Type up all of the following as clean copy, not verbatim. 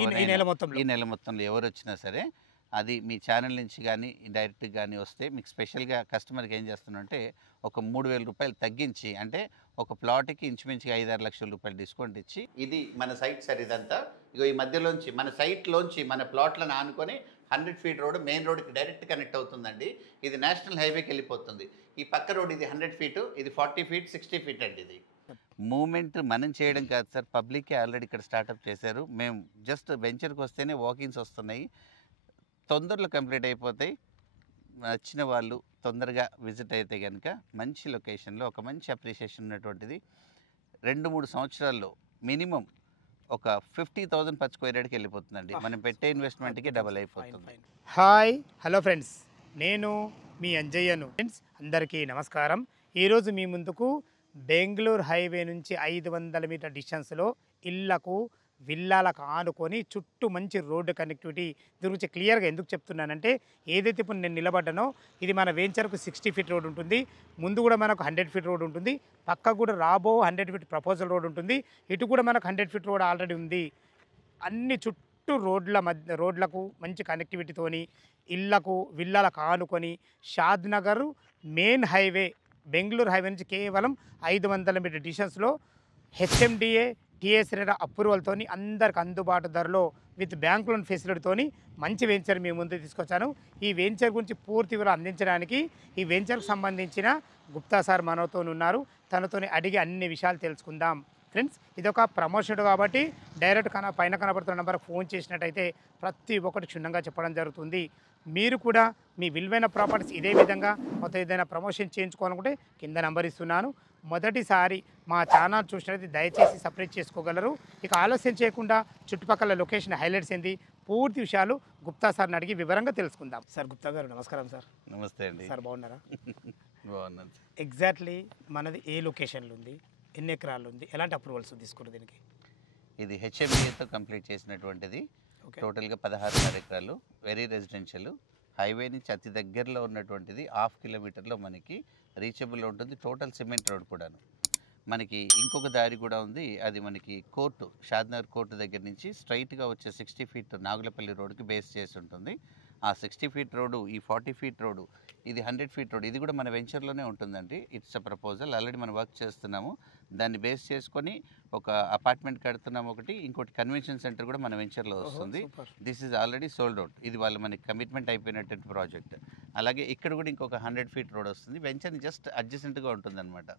ఈ నెల మొత్తంలో ఈ నెల మొత్తంలో ఎవరు వచ్చినా సరే అది మీ ఛానల్ నుంచి కానీ డైరెక్ట్గా కానీ వస్తే మీకు స్పెషల్గా కస్టమర్కి ఏం చేస్తున్నామంటే ఒక 3,000 రూపాయలు తగ్గించి, అంటే ఒక ప్లాట్కి ఇంచుమించుగా 5-6 లక్షల రూపాయలు డిస్కౌంట్ ఇచ్చి, ఇది మన సైట్ సార్ ఇదంతా. ఇగో ఈ మధ్యలోంచి మన సైట్లోంచి మన ప్లాట్లను ఆనుకొని 100 ఫీట్ రోడ్ మెయిన్ రోడ్కి డైరెక్ట్ కనెక్ట్ అవుతుందండి. ఇది నేషనల్ హైవేకి వెళ్ళిపోతుంది. ఈ పక్క రోడ్ ఇది 100 ఫీటు, ఇది 40 ఫీట్ 60 ఫీట్ అండి. ఇది మూమెంట్ మనం చేయడం కాదు సార్, పబ్లిక్కే ఆల్రెడీ ఇక్కడ స్టార్ట్అప్ చేశారు. మేము జస్ట్ వెంచర్కి వస్తేనే వాకిన్స్ వస్తున్నాయి, తొందరలో కంప్లీట్ అయిపోతాయి. వచ్చిన వాళ్ళు తొందరగా విజిట్ అయితే కనుక మంచి లొకేషన్లో ఒక మంచి అప్రిషియేషన్ ఉన్నటువంటిది 2-3 సంవత్సరాల్లో మినిమం ఒక 50,000 పర్ స్క్వేర్ యార్డ్కి వెళ్ళిపోతుందండి. మనం పెట్టే ఇన్వెస్ట్మెంట్కి డబల్ అయిపోతుంది. హాయ్ హలో ఫ్రెండ్స్, నేను మీ అంజయ్యను. ఫ్రెండ్స్ అందరికీ నమస్కారం. ఈరోజు మీ ముందుకు బెంగళూరు హైవే నుంచి 500 మీటర్ డిస్టెన్స్లో ఇళ్లకు విల్లాలకు ఆనుకొని చుట్టూ మంచి రోడ్డు కనెక్టివిటీ గురించి క్లియర్గా ఎందుకు చెప్తున్నానంటే, ఏదైతే ఇప్పుడు నేను నిలబడ్డానో ఇది మన వెంచర్కు 60 ఫీట్ రోడ్ ఉంటుంది, ముందు కూడా మనకు 100 ఫీట్ రోడ్ ఉంటుంది, పక్క కూడా రాబో 100 ఫీట్ ప్రపోజల్ రోడ్ ఉంటుంది, ఇటు కూడా మనకు 100 ఫీట్ రోడ్ ఆల్రెడీ ఉంది. అన్ని చుట్టూ రోడ్లకు మంచి కనెక్టివిటీతోని ఇళ్లకు విల్లాలకు ఆనుకొని Shadnagar main highway Bengaluru highway నుంచి కేవలం 500 మీటర్ డిస్టెన్స్లో హెచ్ఎండిఏ టీఎస్ఆర్ అప్రూవల్తో అందరికి అందుబాటు ధరలో విత్ బ్యాంక్ లోన్ ఫెసిలిటీతోని మంచి వెంచర్ మీ ముందు తీసుకొచ్చాను. ఈ వెంచర్ గురించి పూర్తి వివరాలు అందించడానికి ఈ వెంచర్కి సంబంధించిన గుప్తా సార్ మనతో ఉన్నారు. తనతోని అడిగి అన్ని విషయాలు తెలుసుకుందాం. ఫ్రెండ్స్ ఇదొక ప్రమోషన్ కాబట్టి డైరెక్ట్ పైన కనబడుతున్న నెంబర్కి ఫోన్ చేసినట్టయితే ప్రతి ఒక్కటి క్షుణ్ణంగా చెప్పడం జరుగుతుంది. మీరు కూడా మీ విలువైన ప్రాపర్టీస్ ఇదే విధంగా మొత్తం ఏదైనా ప్రమోషన్ చేయించుకోవాలనుకుంటే కింద నెంబర్ ఇస్తున్నాను. మొదటిసారి మా ఛానల్ చూసినట్లయితే దయచేసి సపరేట్ చేసుకోగలరు. ఇక ఆలస్యం చేయకుండా చుట్టుపక్కల లొకేషన్ హైలైట్స్ ఏంది పూర్తి విషయాలు గుప్తా సార్ని అడిగి వివరంగా తెలుసుకుందాం. సార్ గుప్తా గారు నమస్కారం. సార్ నమస్తే అండి. సార్ బాగున్నారా? బాగున్నాను. ఎగ్జాక్ట్లీ మనది ఏ లొకేషన్లో ఉంది, ఎన్ని ఎకరాలు ఉంది, ఎలాంటి అప్రూవల్స్ తీసుకున్నారు దీనికి? ఇది హెచ్ఎండిఏతో కంప్లీట్ చేసినటువంటిది. టోటల్గా 16 ఎకరాలు, వెరీ రెసిడెన్షియల్, హైవే నుంచి అతి దగ్గరలో ఉన్నటువంటిది. 1/2 కిలోమీటర్లో మనకి రీచబుల్లో ఉంటుంది. టోటల్ సిమెంట్ రోడ్ కూడాను. మనకి ఇంకొక దారి కూడా ఉంది, అది మనకి కోర్టు షాద్నగర్ కోర్టు దగ్గర నుంచి స్ట్రైట్గా వచ్చే 60 ఫీట్ నాగులపల్లి రోడ్కి బేస్ చేసి ఉంటుంది. ఆ 60 ఫీట్ రోడ్డు, ఈ 40 ఫీట్ రోడ్డు, ఇది 100 ఫీట్ రోడ్, ఇది కూడా మన వెంచర్లోనే ఉంటుందండి. ఇట్స్ అ ప్రపోజల్, ఆల్రెడీ మనం వర్క్ చేస్తున్నాము. దాన్ని బేస్ చేసుకొని ఒక అపార్ట్మెంట్ కడుతున్నాము ఒకటి, ఇంకోటి కన్వెన్షన్ సెంటర్ కూడా మన వెంచర్లో వస్తుంది. This is already sold out. ఇది వాళ్ళు మనకి కమిట్మెంట్ అయిపోయినటువంటి ప్రాజెక్ట్. అలాగే ఇక్కడ కూడా ఇంకొక 100 ఫీట్ రోడ్ వస్తుంది. వెంచర్ని జస్ట్ అడ్జసెంట్గా ఉంటుందన్నమాట.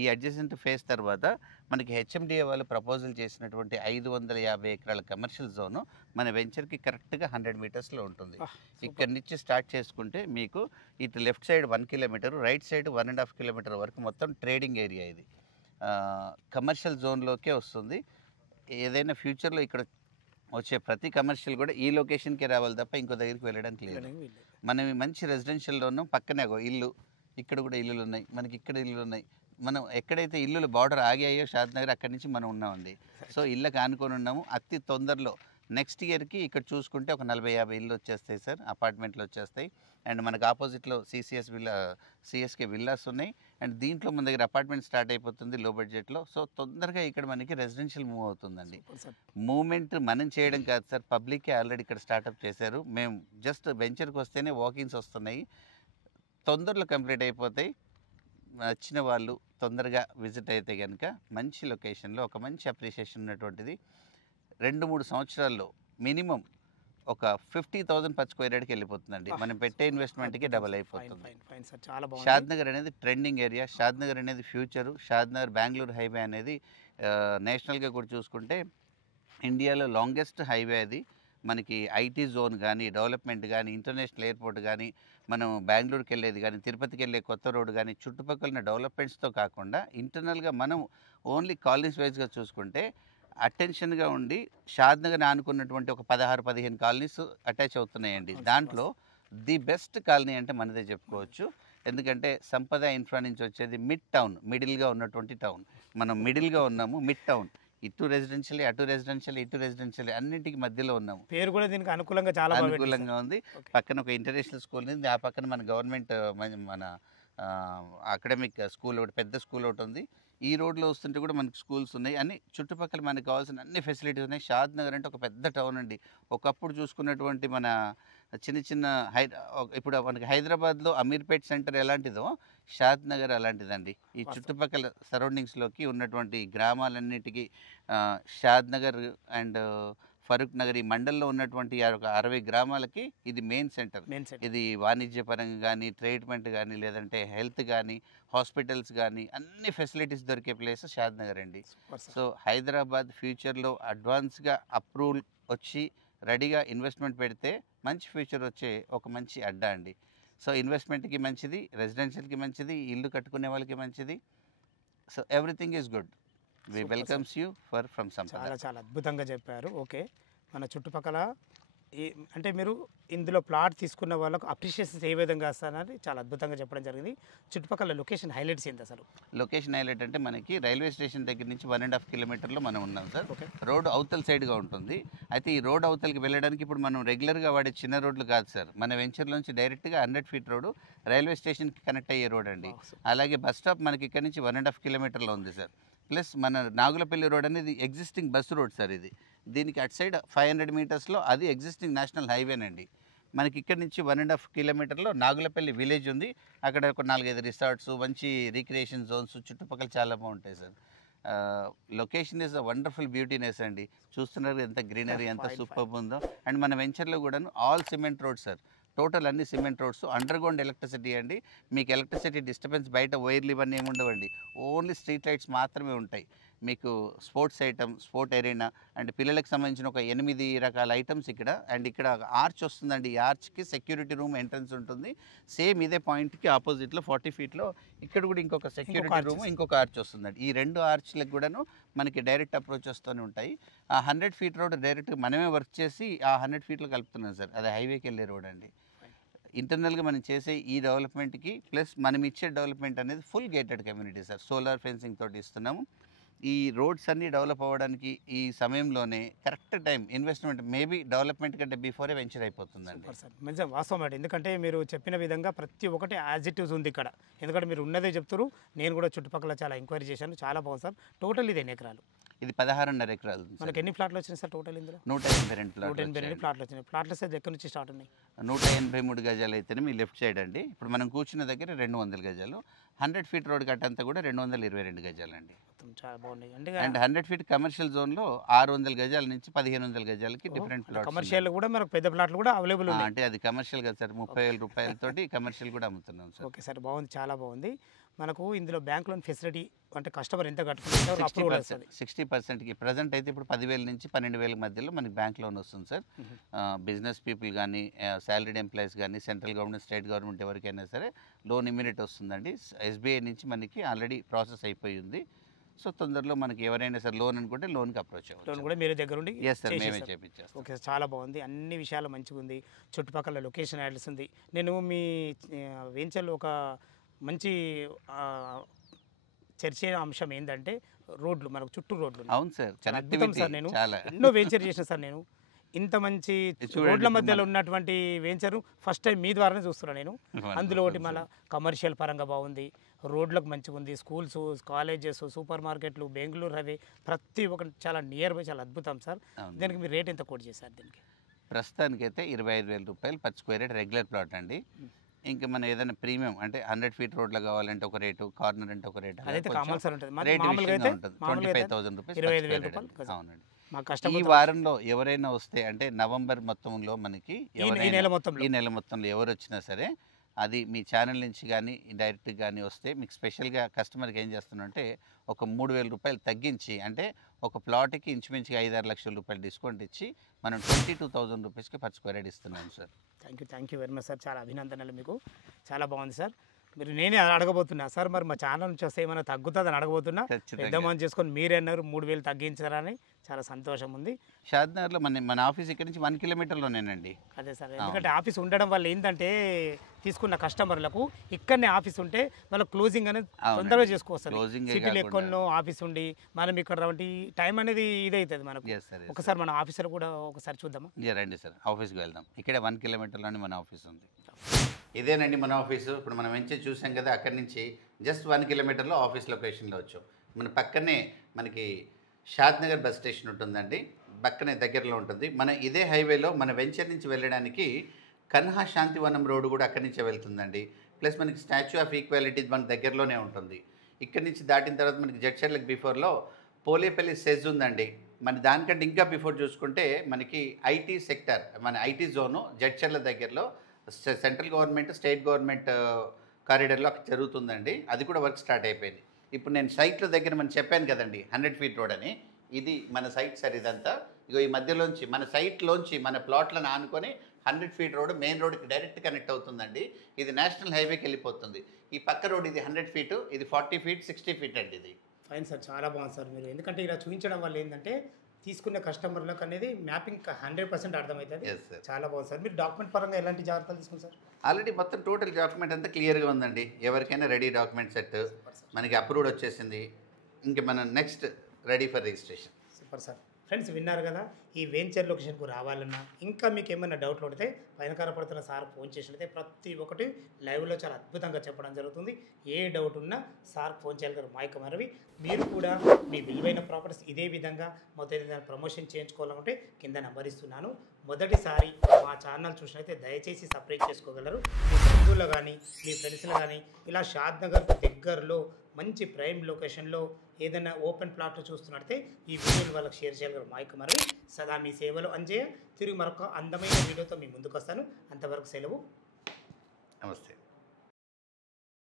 ఈ అడ్జసెంట్ ఫేస్ తర్వాత మనకి హెచ్ఎండిఏ వాళ్ళు ప్రపోజల్ చేసినటువంటి 550 ఎకరాల కమర్షియల్ జోను మన వెంచర్కి కరెక్ట్గా 100 మీటర్స్లో ఉంటుంది. ఇక్కడి నుంచి స్టార్ట్ చేసుకుంటే మీకు ఇటు left side 1 kilometre, right side 1.5 kilometre వరకు మొత్తం ట్రేడింగ్ ఏరియా. ఇది కమర్షియల్ జోన్లోకే వస్తుంది. ఏదైనా ఫ్యూచర్లో ఇక్కడ వచ్చే ప్రతి కమర్షియల్ కూడా ఈ లొకేషన్కే రావాలి తప్ప ఇంకో దగ్గరికి వెళ్ళడానికి లేదు. మనం మంచి రెసిడెన్షియల్లో ఉన్నాం, పక్కనే ఇల్లు, ఇక్కడ కూడా ఇల్లులు ఉన్నాయి, మనకి ఇక్కడ ఇల్లులు ఉన్నాయి. మనం ఎక్కడైతే ఇల్లులు బార్డర్ ఆగాయో షాద్ నగర్, అక్కడి నుంచి మనం ఉన్నామండి. సో ఇళ్ళకి ఆనుకొని ఉన్నాము. అతి తొందరలో నెక్స్ట్ ఇయర్కి ఇక్కడ చూసుకుంటే ఒక 40-50 ఇల్లు వచ్చేస్తాయి సార్, అపార్ట్మెంట్లు వచ్చేస్తాయి. అండ్ మనకు ఆపోజిట్లో సిఎస్కే విల్లాస్ ఉన్నాయి. అండ్ దీంట్లో మన దగ్గర అపార్ట్మెంట్ స్టార్ట్ అయిపోతుంది లో బడ్జెట్లో. సో తొందరగా ఇక్కడ మనకి రెసిడెన్షియల్ మూవ్ అవుతుందండి. మూమెంట్ మనం చేయడం కాదు సార్, పబ్లిక్కే ఆల్రెడీ ఇక్కడ స్టార్ట్అప్ చేశారు. మేము జస్ట్ వెంచర్కి వస్తేనే వాకిన్స్ వస్తున్నాయి, తొందరలో కంప్లీట్ అయిపోతాయి. వచ్చిన వాళ్ళు తొందరగా విజిట్ అయితే కనుక మంచి లొకేషన్లో ఒక మంచి అప్రిషియేషన్ ఉన్నటువంటిది 2-3 సంవత్సరాల్లో మినిమం ఒక 50,000 పర్ స్క్వేర్ యార్డ్కి వెళ్ళిపోతుందండి. మనం పెట్టే ఇన్వెస్ట్మెంట్కి డబల్ అయిపోతుంది. షాద్ నగర్ అనేది ట్రెండింగ్ ఏరియా, షాద్ నగర్ అనేది ఫ్యూచరు. షాద్ నగర్ బెంగళూరు హైవే అనేది నేషనల్గా కూడా చూసుకుంటే ఇండియాలో లాంగెస్ట్ హైవే. అది మనకి ఐటీ జోన్ కానీ, డెవలప్మెంట్ కానీ, ఇంటర్నేషనల్ ఎయిర్పోర్ట్ కానీ, మనం బెంగళూరుకి వెళ్ళేది కానీ, తిరుపతికి వెళ్ళే కొత్త రోడ్డు కానీ, చుట్టుపక్కల డెవలప్మెంట్స్తో కాకుండా ఇంటర్నల్గా మనం ఓన్లీ కాలనీస్ వైజ్గా చూసుకుంటే అటెన్షన్గా ఉండి షాద్ నగర్ ఆనుకున్నటువంటి ఒక 16-15 కాలనీస్ అటాచ్ అవుతున్నాయండి. దాంట్లో ది బెస్ట్ కాలనీ అంటే మనదే చెప్పుకోవచ్చు. ఎందుకంటే సంపద ఇన్ఫ్రా నుంచి వచ్చేది మిడ్ టౌన్, మిడిల్గా ఉన్నటువంటి టౌన్. మనం మిడిల్గా ఉన్నాము, మిడ్ టౌన్. ఇటు రెసిడెన్షియల్, అటు రెసిడెన్షియల్, ఇటు రెసిడెన్షియల్, అన్నింటికి మధ్యలో ఉన్నాము. పేరు కూడా దీనికి అనుకూలంగా, చాలా అనుకూలంగా ఉంది. పక్కన ఒక ఇంటర్నేషనల్ స్కూల్ ఉంది, ఆ పక్కన మన గవర్నమెంట్ మన అకాడమిక్ స్కూల్ ఒకటి, పెద్ద స్కూల్ ఒకటి ఉంది. ఈ రోడ్లో వస్తుంటే కూడా మనకి స్కూల్స్ ఉన్నాయి, అన్ని చుట్టుపక్కల మనకు కావాల్సిన అన్ని ఫెసిలిటీస్ ఉన్నాయి. షాద్ నగర్ అంటే ఒక పెద్ద టౌన్ అండి. ఒకప్పుడు చూసుకున్నటువంటి మన చిన్న చిన్న ఇప్పుడు మనకి హైదరాబాద్లో అమీర్పేట్ సెంటర్ ఎలాంటిదో షాద్ నగర్ అలాంటిదండి. ఈ చుట్టుపక్కల సరౌండింగ్స్లోకి ఉన్నటువంటి గ్రామాలన్నిటికీ షాద్ నగర్ అండ్ ఫరూక్ నగర్ ఈ మండల్లో ఉన్నటువంటి ఒక 60 గ్రామాలకి ఇది మెయిన్ సెంటర్. ఇది వాణిజ్యపరంగా కానీ, ట్రీట్మెంట్ కానీ, లేదంటే హెల్త్ కానీ, హాస్పిటల్స్ కానీ అన్ని ఫెసిలిటీస్ దొరికే ప్లేస్ షాద్ నగర్ అండి. సో హైదరాబాద్ ఫ్యూచర్లో అడ్వాన్స్గా అప్రూవల్ వచ్చి రెడీగా ఇన్వెస్ట్మెంట్ పెడితే మంచి ఫ్యూచర్ వచ్చే ఒక మంచి అడ్డా అండి. సో ఇన్వెస్ట్మెంట్కి మంచిది, రెసిడెన్షియల్కి మంచిది, ఇల్లు కట్టుకునే వాళ్ళకి మంచిది. So everything is good. We welcomes you from Sampada. చాలా చాలా అద్భుతంగా చెప్పారు. ఓకే, మన చుట్టుపక్కల అంటే మీరు ఇందులో ప్లాట్ తీసుకున్న వాళ్ళకు అప్రిషియేషన్స్ ఏ విధంగా వస్తారని చాలా అద్భుతంగా చెప్పడం జరిగింది. చుట్టుపక్కల లొకేషన్ హైలైట్స్ ఏంటి అసలు? లొకేషన్ హైలైట్ అంటే మనకి రైల్వే స్టేషన్ దగ్గర నుంచి 1.5 కిలోమీటర్లో మనం ఉన్నాం సార్. ఓకే, రోడ్ అవతల సైడ్గా ఉంటుంది. అయితే ఈ రోడ్ అవతలకి వెళ్ళడానికి ఇప్పుడు మనం రెగ్యులర్గా వాడే చిన్న రోడ్లు కాదు సార్. మన వెంచర్లోంచి డైరెక్ట్గా 100 ఫీట్ రోడ్ రైల్వే స్టేషన్కి కనెక్ట్ అయ్యే రోడ్ అండి. అలాగే బస్ స్టాప్ మనకి ఇక్కడ నుంచి 1.5 కిలోమీటర్లో ఉంది సార్. ప్లస్ మన నాగులపల్లి రోడ్ అనేది ఎగ్జిస్టింగ్ బస్ రోడ్ సార్. ఇది దీనికి అటు సైడ్ 500 మీటర్స్లో అది ఎగ్జిస్టింగ్ నేషనల్ హైవేనండి. మనకి ఇక్కడ నుంచి 1.5 కిలోమీటర్లో నాగులపల్లి విలేజ్ ఉంది. అక్కడ ఒక 4-5 రిసార్ట్స్, మంచి రిక్రియేషన్ జోన్స్ చుట్టుపక్కల చాలా బాగుంటాయి sir. Location is a wonderful beautiness అండి. చూస్తున్నారు ఎంత గ్రీనరీ, ఎంత సూపర్ ఉందో. అండ్ మన వెంచర్లో కూడాను all cement road sir. Total అన్ని cement roads, underground electricity అండి. మీకు ఎలక్ట్రిసిటీ డిస్టర్బెన్స్ బయట వైర్లు ఇవన్నీ ఏమి ఉండవండి. ఓన్లీ స్ట్రీట్ లైట్స్ మాత్రమే ఉంటాయి. మీకు sports item, sport arena and పిల్లలకు సంబంధించిన ఒక 8 రకాల ఐటమ్స్ ఇక్కడ. అండ్ ఇక్కడ ఆర్చ్ వస్తుందండి. ఈ ఆర్చ్కి సెక్యూరిటీ రూమ్ ఎంట్రన్స్ ఉంటుంది. సేమ్ ఇదే పాయింట్కి ఆపోజిట్లో 40 ఫీట్లో ఇక్కడ కూడా ఇంకొక సెక్యూరిటీ రూమ్, ఇంకొక ఆర్చ్ వస్తుందండి. ఈ 2 ఆర్చ్లకు కూడాను మనకి డైరెక్ట్ అప్రోచ్ వస్తూనే ఉంటాయి. ఆ 100 ఫీట్ రోడ్ డైరెక్ట్గా మనమే వర్క్ చేసి ఆ 100 ఫీట్లో కలుపుతున్నాం సార్. అది హైవేకి వెళ్ళే రోడ్ అండి. ఇంటర్నల్గా మనం చేసే ఈ డెవలప్మెంట్కి ప్లస్ మనం ఇచ్చే డెవలప్మెంట్ అనేది full gated community sir. Solar fencing తోటి ఇస్తున్నాము. ఈ రోడ్స్ అన్నీ డెవలప్ అవ్వడానికి ఈ సమయంలోనే correct time investment maybe development కంటే బిఫోరే వెంచర్ అయిపోతుందండి. నిజం, వాస్తవం అండి. ఎందుకంటే మీరు చెప్పిన విధంగా ప్రతి ఒక్కటి యాజ్ ఇట్ ఈజ్ ఉంది ఇక్కడ. ఎందుకంటే మీరు ఉన్నదే చెప్తారు. నేను కూడా చుట్టుపక్కల చాలా ఎంక్వైరీ చేశాను. చాలా బాగుంది సార్. టోటల్ ఇది ఎన్ని ఎకరాలు? ఇది 16.5 ఎకరాలు. మనకి ఎన్ని ప్లాట్లు వచ్చినాయి సార్ టోటల్ ఇందులో? 182 ప్లాట్లు వచ్చినాయి. ప్లాట్ల సైజ్ ఎక్కడి నుంచి స్టార్ట్ ఉన్నాయి? 183 గజాలు అయితేనే మీ లెఫ్ట్ సైడ్ అండి. ఇప్పుడు మనం కూర్చున్న దగ్గర 200 గజాలు. 100 ఫీట్ రోడ్ కట్ అంతా కూడా 222 గజాలు అండి. చాలా బాగున్నాయి. అంటే అండ్ 100 ఫీట్ కమర్షియల్ జోన్లో 600 గజాల నుంచి 1500 గజాలకి డిఫరెంట్ ప్లాట్స్. కమర్షియల్ కూడా మనకు పెద్ద ప్లాట్లు కూడా అవైలబుల్ ఉన్నాయి. అంటే అది కమర్షియల్ కదా సార్. 30,000 రూపాయలతోటి కమర్షియల్ కూడా అమ్ముతున్నాం సార్. ఓకే సార్, బాగుంది, చాలా బాగుంది. మనకు ఇందులో బ్యాంక్ లోన్ ఫెసిలిటీ అంటే కస్టమర్ ఎంత కట్టుకుంటారో 60%కి ప్రజెంట్ అయితే ఇప్పుడు 10,000 నుంచి 12,000 మధ్యలో మనకి బ్యాంక్ లోన్ వస్తుంది సార్. బిజినెస్ పీపుల్ కానీ, శాలరీడ్ ఎంప్లాయీస్ కానీ, సెంట్రల్ గవర్నమెంట్, స్టేట్ గవర్నమెంట్ ఎవరికైనా సరే లోన్ ఇమీడియట్ వస్తుందండి. SBI నుంచి మనకి ఆల్రెడీ ప్రాసెస్ అయిపోయి ఉంది. సో తొందరలో మనకి ఎవరైనా సరే లోన్ అనుకుంటే లోన్కి అప్రోచ్ అవ్వచ్చు. లోన్ కూడా మీరే దగ్గర ఉండి మేమే చేపించేస్తాం. ఓకే, చాలా బాగుంది. అన్ని విషయాలు మంచిగా ఉంది. చుట్టుపక్కల లొకేషన్ యాడ్స్ ఉంది. నేను మీ వెంచర్లో ఒక మంచి చర్చే అంశం ఏంటంటే రోడ్లు, మనకు చుట్టూ రోడ్లు. అవును సార్, అద్భుతం సార్. నేను ఎన్నో వెంచర్ చేసిన సార్. నేను ఇంత మంచి రోడ్ల మధ్యలో ఉన్నటువంటి వెంచర్ ఫస్ట్ టైం మీ ద్వారానే చూస్తున్నాను నేను. అందులో ఒకటి మళ్ళీ కమర్షియల్ పరంగా బాగుంది, రోడ్లకు మంచిగా ఉంది, స్కూల్స్, కాలేజెస్, సూపర్ మార్కెట్లు, బెంగళూరు హైవే ప్రతి ఒక్కటి చాలా నియర్ బై, చాలా అద్భుతం సార్. దీనికి మీరు రేట్ ఎంత కోట్ చేశారు? దీనికి ప్రస్తుతానికైతే 25,000 రూపాయలు per square yard regular plot అండి. ఇంకా మనం ఏదైనా ప్రీమియం అంటే 100 ఫీట్ రోడ్లో కావాలంటే ఒక రేటు, కార్నర్ అంటే ఒక రేటు, రేట్ 25,000 రూపీస్. 25,000 రూపాయలు. అవునండి. ఈ వారంలో ఎవరైనా వస్తే అంటే నవంబర్ మొత్తంలో మనకి ఈ నెల మొత్తంలో ఎవరు వచ్చినా సరే అది మీ ఛానల్ నుంచి కానీ డైరెక్ట్గా కానీ వస్తే మీకు స్పెషల్గా కస్టమర్కి ఏం చేస్తున్నామంటే ఒక 3,000 రూపాయలు తగ్గించి, అంటే ఒక ప్లాట్కి ఇంచుమించుగా 5-6 లక్షల రూపాయలు డిస్కౌంట్ ఇచ్చి మనం 22,000 రూపీస్కి పర్ స్క్వేర్ యార్డ్ ఇస్తున్నాం sir. Thank you very much sir. చాలా అభినందనలు మీకు. చాలా బాగుంది సార్. మీరు నేనే అడగబోతున్నా సార్, మరి మా ఛానల్ నుంచి వస్తే ఏమైనా తగ్గుతుందని అడగబోతున్నా. పెద్దమని చేసుకొని మీరే అన్నారు 3,000 తగ్గించారని. చాలా సంతోషం ఉంది. షాద్నగర్లో మన ఆఫీస్ ఇక్కడ నుంచి 1 కిలోమీటర్లోనేనండి. అదే సార్, ఎందుకంటే ఆఫీస్ ఉండడం వల్ల ఏంటంటే తీసుకున్న కస్టమర్లకు ఇక్కడనే ఆఫీస్ ఉంటే వాళ్ళ క్లోజింగ్ అనేది తొందరగా చేసుకోవస్తారు. సిటీలో ఎక్కడో ఆఫీస్ ఉండి మనం ఇక్కడ రావంటి టైం అనేది ఇదవుతుంది మనకు. ఒకసారి మన ఆఫీసర్ కూడా ఒకసారి చూద్దామా? రండి సార్, ఆఫీస్కి వెళ్దాం. ఇక్కడే 1 కిలోమీటర్లోనే మన ఆఫీస్ ఉంది. ఇదేనండి మన ఆఫీసు. ఇప్పుడు మనం వెంచర్ చూసాం కదా, అక్కడి నుంచి జస్ట్ 1 కిలోమీటర్లో ఆఫీస్ లొకేషన్లో వచ్చాం. మన పక్కనే మనకి షాద్ నగర్ బస్ స్టేషన్ ఉంటుందండి, పక్కనే దగ్గరలో ఉంటుంది. మన ఇదే హైవేలో మన వెంచర్ నుంచి వెళ్ళడానికి కన్హా శాంతివనం రోడ్డు కూడా అక్కడి నుంచే వెళ్తుందండి. ప్లస్ మనకి స్టాచ్యూ ఆఫ్ ఈక్వాలిటీ మన దగ్గరలోనే ఉంటుంది. ఇక్కడి నుంచి దాటిన తర్వాత మనకి జడ్చర్లకు బిఫోర్లో పోలేపల్లి సెజ్ ఉందండి. మన దానికంటే ఇంకా బిఫోర్ చూసుకుంటే మనకి ఐటీ సెక్టర్, మన ఐటీ జోను జడ్చర్ల దగ్గరలో సెంట్రల్ గవర్నమెంట్ స్టేట్ గవర్నమెంట్ కారిడర్లో అక్కడ జరుగుతుందండి. అది కూడా వర్క్ స్టార్ట్ అయిపోయింది. ఇప్పుడు నేను సైట్ల దగ్గర మనం చెప్పాను కదండి 100 ఫీట్ రోడ్ అని, ఇది మన సైట్ సార్. ఇదంతా ఇగో ఈ మధ్యలోంచి మన సైట్లోంచి మన ప్లాట్లను ఆనుకొని 100 ఫీట్ రోడ్ మెయిన్ రోడ్కి డైరెక్ట్ కనెక్ట్ అవుతుందండి. ఇది నేషనల్ హైవేకి వెళ్ళిపోతుంది. ఈ పక్క రోడ్ ఇది 100 ఫీటు, ఇది 40 ఫీట్ 60 ఫీట్ అండి. ఇది ఫైన్ సార్, చాలా బాగుంది సార్. మీరు ఎందుకంటే ఇలా చూపించడం వల్ల ఏంటంటే తీసుకునే కస్టమర్లకు అనేది మ్యాపింగ్ 100% అర్థమవుతుంది. చాలా బాగుంది సార్. మీరు డాక్యుమెంట్ పరంగా ఎలాంటి జాగ్రత్తలు తీసుకున్నారు సార్? ఆల్రెడీ మొత్తం టోటల్ డాక్యుమెంట్ అంతా క్లియర్గా ఉందండి. ఎవరికైనా రెడీ డాక్యుమెంట్ సెట్, మనకి అప్రూవ్డ్ వచ్చేసింది. ఇంక మనం next ready for registration. Super sir. Friends విన్నారు కదా, ఈ వెంచర్ లొకేషన్కు రావాలన్నా ఇంకా మీకు ఏమైనా డౌట్లు ఉంటే పైన కనపడుతున్న సార్ ఫోన్ చేసినట్టే ప్రతి ఒక్కటి లైవ్లో చాలా అద్భుతంగా చెప్పడం జరుగుతుంది. ఏ డౌట్ ఉన్నా సార్ ఫోన్ చేయగలరు. మైక్ మరవి మీరు కూడా మీ విలువైన ప్రాపర్టీస్ ఇదే విధంగా మొదటి ప్రమోషన్ చేయించుకోవాలంటే కింద నెంబర్ ఇస్తున్నాను. మొదటిసారి మా ఛానల్ చూసినట్లయితే దయచేసి సబ్స్క్రైబ్ చేసుకోగలరు. మీ బంధువులు కానీ మీ ఫ్రెండ్స్లో కానీ ఇలా షాద్ నగర్ దగ్గరలో మంచి ప్రైమ్ లొకేషన్లో ఏదైనా ఓపెన్ ప్లాట్ చూస్తున్నట్టే ఈ వీడియోని వాళ్ళకి షేర్ చేయగలరు. మైక్ మరి సదా మీ సేవలు అంజయ్య. తిరిగి మరొక అందమైన వీడియోతో మీ ముందుకు వస్తాను. అంతవరకు సెలవు. నమస్తే.